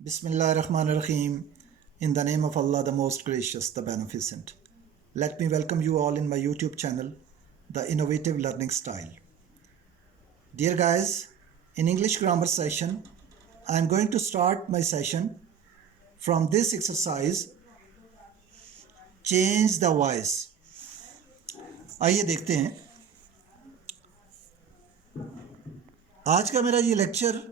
Bismillahirrahmanirrahim. In the name of Allah, the most gracious, the beneficent. Let me welcome you all in my YouTube channel, The Innovative Learning Style. Dear guys, in English grammar session, I am going to start my session from this exercise, change the voice. आइए देखते हैं आज का मेरा ये lecture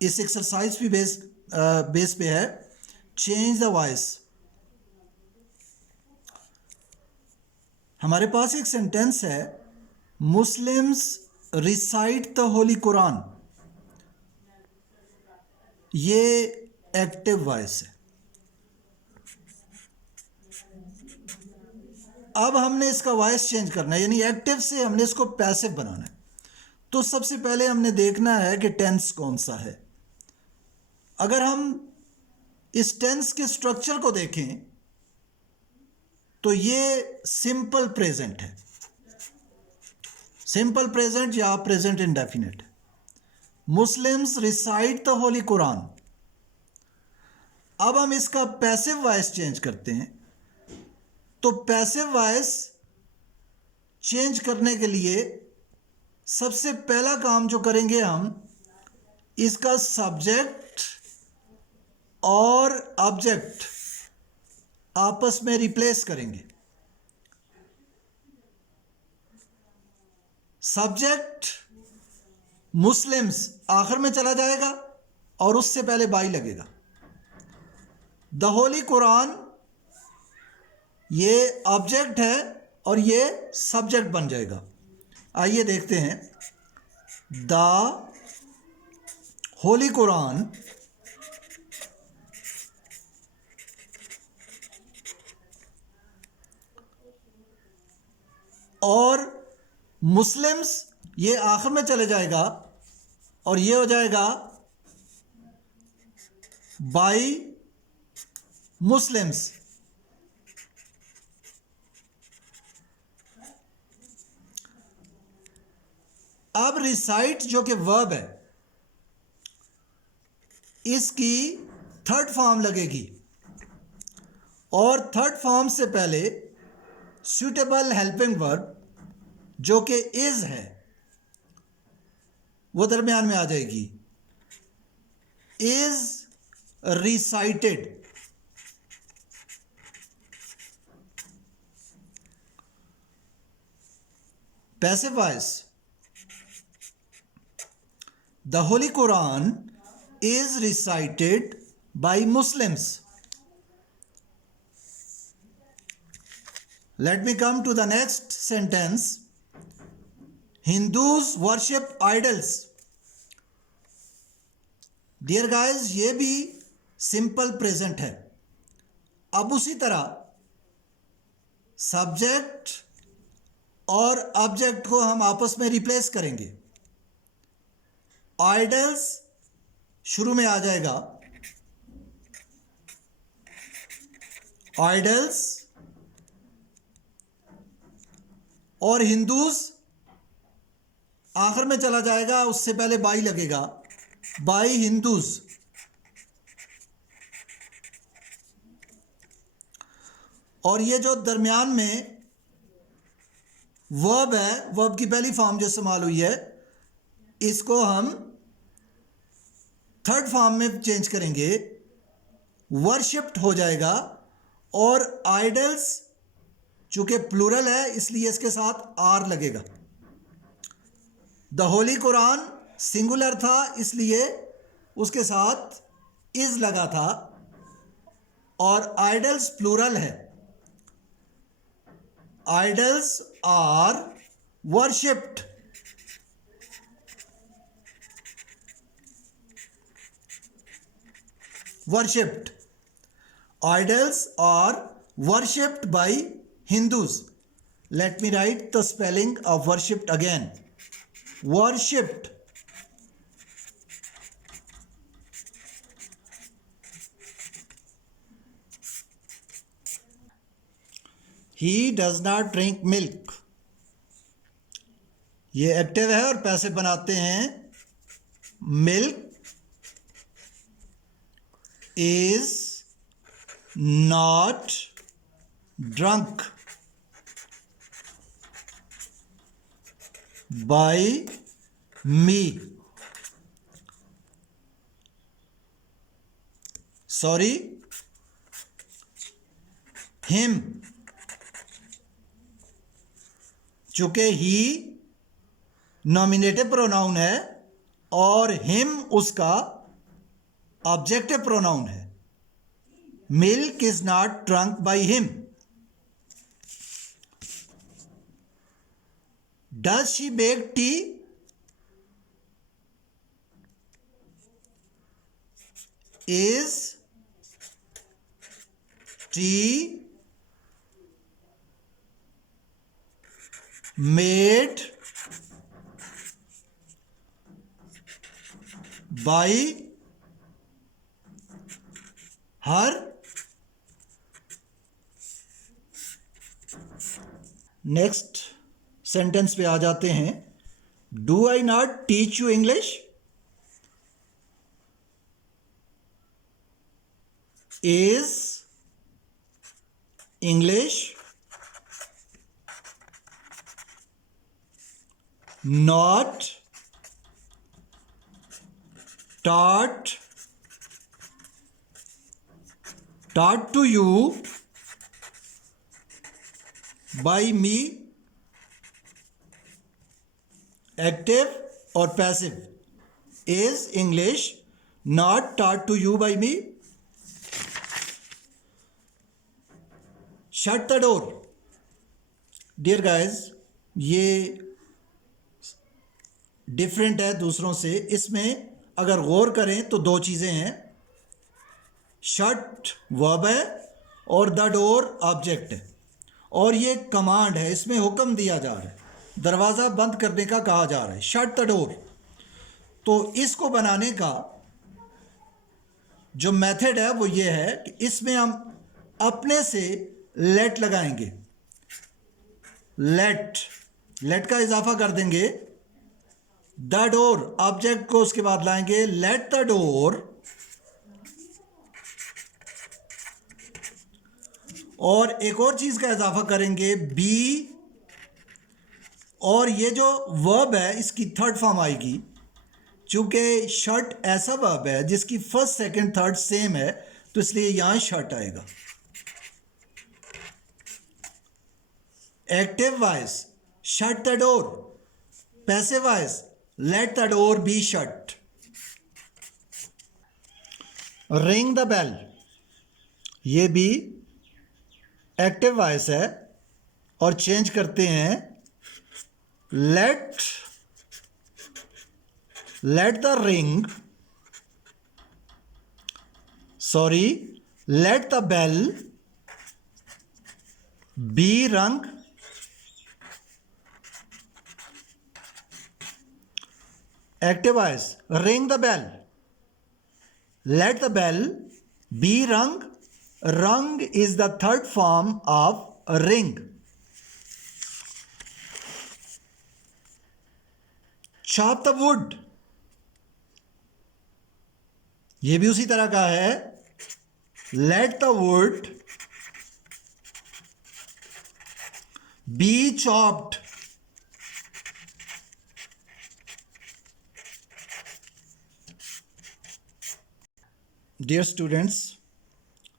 इस exercise पे base पे है, चेंज द वॉइस। हमारे पास एक सेंटेंस है, Muslims recite the Holi Quran. ये एक्टिव वॉइस है। अब हमने इसका वॉइस चेंज करना है, यानी एक्टिव से हमने इसको पैसिव बनाना है। तो सबसे पहले हमने देखना है कि टेंस कौन सा है। अगर हम इस टेंस के स्ट्रक्चर को देखें तो ये सिंपल प्रेजेंट है, सिंपल प्रेजेंट या present indefinite. Muslims recite the Holi Quran. अब हम इसका पैसिव वॉइस चेंज करते हैं। तो पैसिव वॉइस चेंज करने के लिए सबसे पहला काम जो करेंगे, हम इसका सब्जेक्ट और ऑब्जेक्ट आपस में रिप्लेस करेंगे। सब्जेक्ट मुस्लिम्स आखिर में चला जाएगा और उससे पहले बाई लगेगा। द होली कुरान ये ऑब्जेक्ट है और ये सब्जेक्ट बन जाएगा। आइए देखते हैं, द होली कुरान और मुस्लिम्स ये आखिर में चले जाएगा और ये हो जाएगा बाई मुस्लिम्स। अब रिसाइट जो कि वर्ब है, इसकी थर्ड फॉर्म लगेगी और थर्ड फॉर्म से पहले सुटेबल हेल्पिंग वर्ब जो कि इज है वो दरमियान में आ जाएगी। Is recited. Passive voice, the Holi Quran is recited by Muslims. Let me come to the next sentence. Hindus worship idols. Dear guys, ये भी सिंपल प्रेजेंट है। अब उसी तरह सब्जेक्ट और ऑब्जेक्ट को हम आपस में रिप्लेस करेंगे। आइडल्स शुरू में आ जाएगा, आइडल्स, और हिंदूज आखिर में चला जाएगा, उससे पहले बाई लगेगा, बाई हिंदूज। और ये जो दरमियान में वर्ब है, वर्ब की पहली फॉर्म जो इस्तेमाल हुई है, इसको हम थर्ड फॉर्म में चेंज करेंगे, वर्शिप्ड हो जाएगा। और आइडल्स चूंकि प्लूरल है इसलिए इसके साथ आर लगेगा। द होली कुरान सिंगुलर था इसलिए उसके साथ इज लगा था, और आइडल्स प्लूरल है। Idols are worshipped. Worshipped. Idols are worshipped by Hindus. Let me write the spelling of worshipped again. Worshipped. He does not drink milk. ये एक्टिव है और पैसिव बनाते हैं milk is not drunk by me. Sorry, him. चूंकि ही nominative pronoun है और him उसका objective pronoun है. Milk is not drunk by him. Does she make tea? Is T made by her? Next sentence पे आ जाते हैं. Do I not teach you English? Is English not taught to you by me? Active or passive? Is English not taught to you by me? Shut the door. Dear guys, ये different है दूसरों से. इसमें अगर गौर करें तो दो चीज़ें हैं. शट वर्ब है और द डोर ऑब्जेक्ट है, और ये कमांड है. इसमें हुक्म दिया जा रहा है, दरवाज़ा बंद करने का कहा जा रहा है. Shut the door. तो इसको बनाने का जो मेथड है वो ये है कि इसमें हम अपने से लेट लगाएंगे. लेट का इजाफा कर देंगे. द डोर ऑब्जेक्ट को उसके बाद लाएंगे. लेट द डोर, और एक और चीज का इजाफा करेंगे बी. और ये जो वर्ब है इसकी थर्ड फॉर्म आएगी. चूंकि शट ऐसा वर्ब है जिसकी फर्स्ट सेकंड थर्ड सेम है, तो इसलिए यहां शट आएगा. Active voice shut the door. Passive voice let the door be shut. ring the bell, ये भी एक्टिव वॉइस है और चेंज करते हैं. let the ring, sorry, let the bell be rung. Active voice, ring the bell. Let the bell be rung. Rung is the third form of ring. Chop the wood, ये भी उसी तरह का है. Let the wood be chopped. Dear students,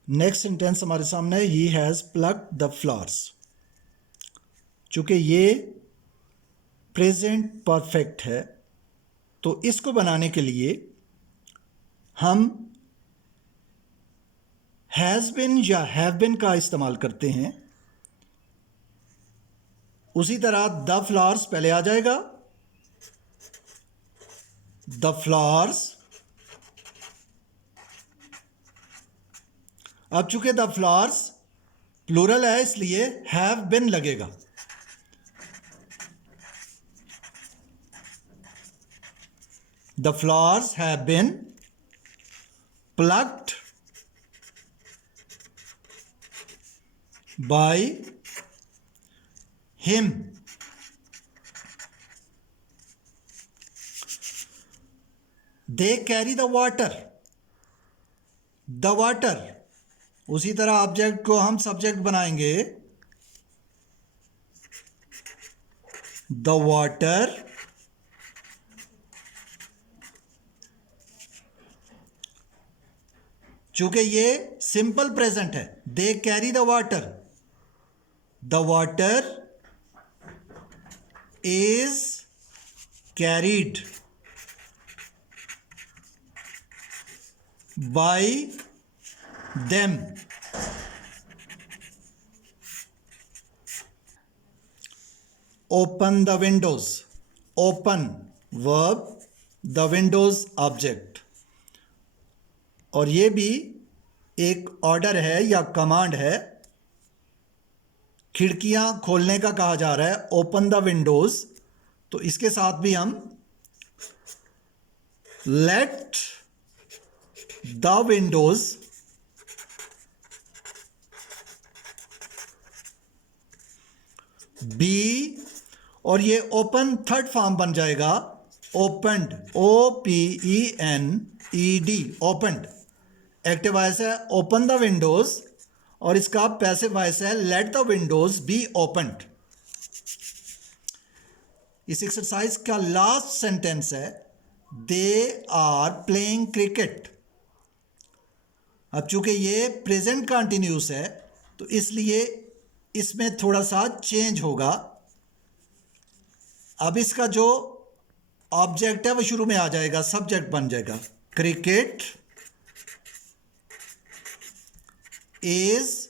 next sentence हमारे सामने है. He has plucked the flowers. चूँकि ये प्रेजेंट परफेक्ट है, तो इसको बनाने के लिए हम हैज़ बिन या हैव बिन का इस्तेमाल करते हैं. उसी तरह द फ्लावर्स पहले आ जाएगा. The flowers. अब चूंकि द फ्लावर्स प्लूरल है इसलिए हैव बिन लगेगा. The flowers have been plucked by him. They carry the water. The water, उसी तरह ऑब्जेक्ट को हम सब्जेक्ट बनाएंगे, द वाटर चूंकि ये सिंपल प्रेजेंट है, they carry the water is carried bye them. Open the Windows, open verb, the Windows object, और ये भी एक ऑर्डर है या कमांड है, खिड़कियां खोलने का कहा जा रहा है, ओपन द विंडोज, तो इसके साथ भी हम लेट द विंडोज बी, और ये ओपन थर्ड फॉर्म बन जाएगा, opened, OPENED, opened. Active voice है ओपन द विंडोज, और इसका पैसिव वॉइस है let the Windows B opened. इस एक्सरसाइज का लास्ट सेंटेंस है दे आर प्लेइंग क्रिकेट। अब चूंकि ये प्रेजेंट कंटिन्यूस है तो इसलिए इसमें थोड़ा सा चेंज होगा। अब इसका जो ऑब्जेक्ट है वो शुरू में आ जाएगा, सब्जेक्ट बन जाएगा, क्रिकेट इज,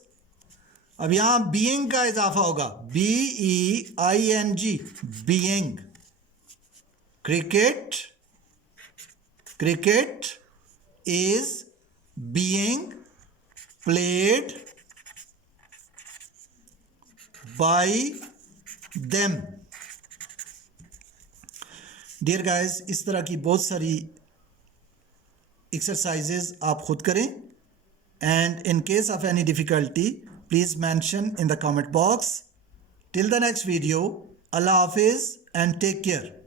अब यहां बीइंग का इजाफा होगा, BEING, being, cricket is being played by them. Dear guys, इस तरह की बहुत सारी एक्सरसाइजेज आप खुद करें, and in case of any difficulty please mention in the comment box. Till the next video, Allah Hafiz and take care.